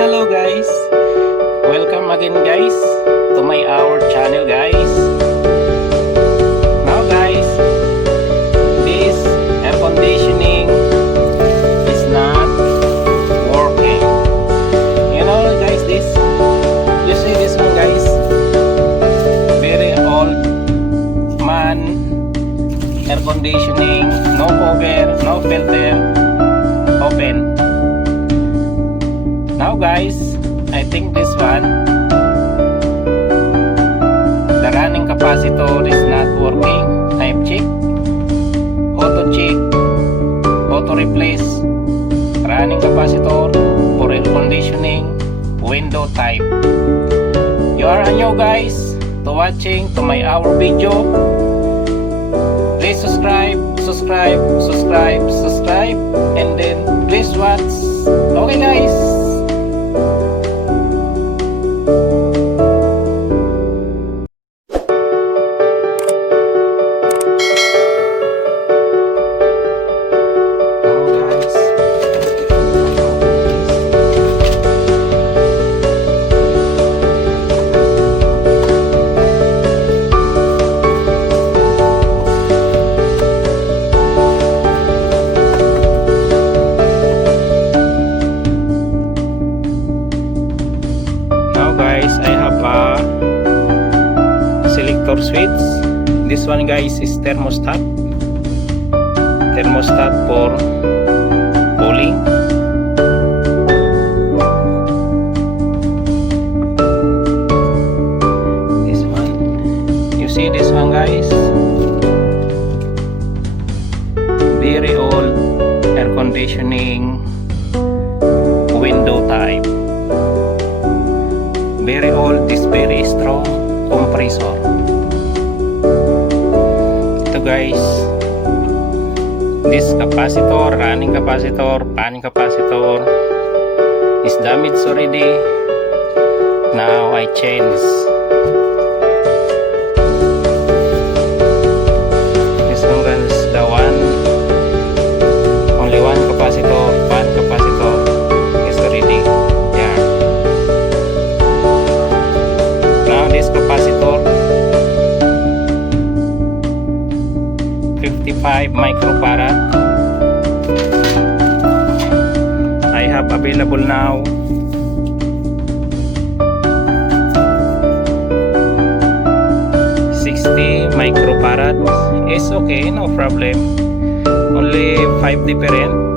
Hello guys, welcome again guys to my our channel guys. Now guys, this air conditioning is not working. You know guys, you see this one guys, very old man air conditioning, no cover, no filter, open. Now guys, I think this one, the running capacitor is not working. I've checked, auto replace running capacitor for air conditioning window type. You are new guys to watching to my our video. Please subscribe, and then please watch. Okay guys. I have a selector switch. This one guys is thermostat for cooling. This one, you see this one guys, very old air conditioning window type. Very old, this very strong compressor. Ito guys, this capacitor, running capacitor, pan capacitor is damaged already. Now I change. This one guys, the one, only one capacitor, pan capacitor is already there. This capacitor 55 microfarad I have available now. Microfarad is okay, no problem, only 5 different.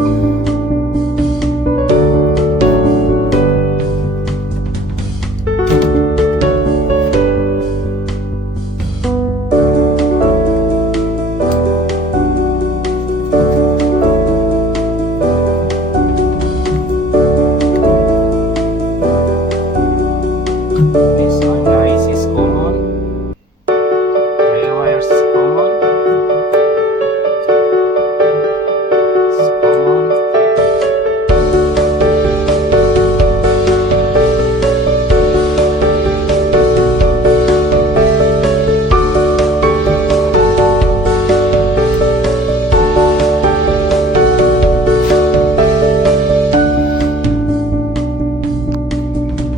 This one guys is common, rail wires common, it's common.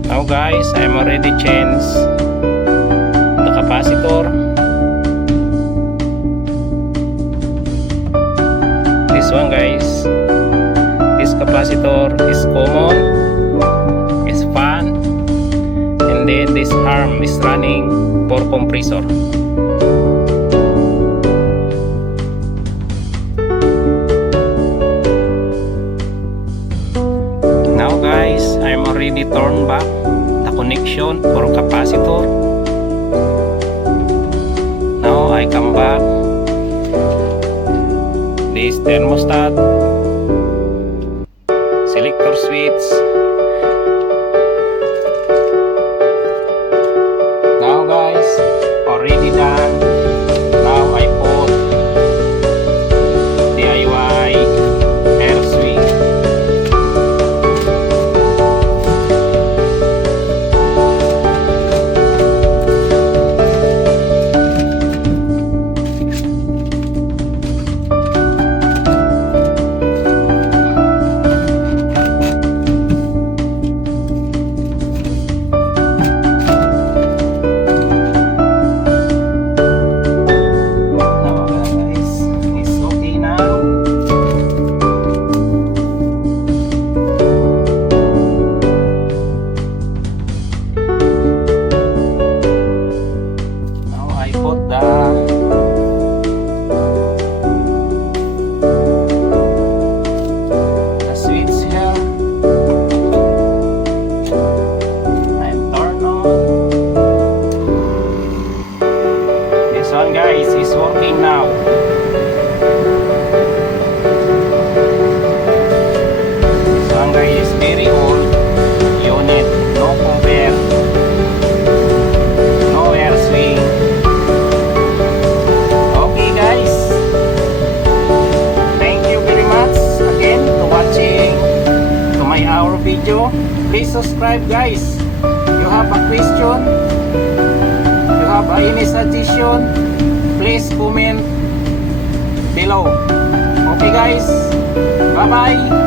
Now guys, I'm already changed the capacitor. This one guys, this capacitor is common, is fan, and then this arm is running for compressor. Now guys, I'm already turned back the connection for capacitor. Now I come back this thermostat, selector switch. Now guys, already done. Now I put DIY air switch. video. Please subscribe guys. You have a question, you have any suggestion, please comment below. Okay guys, bye bye.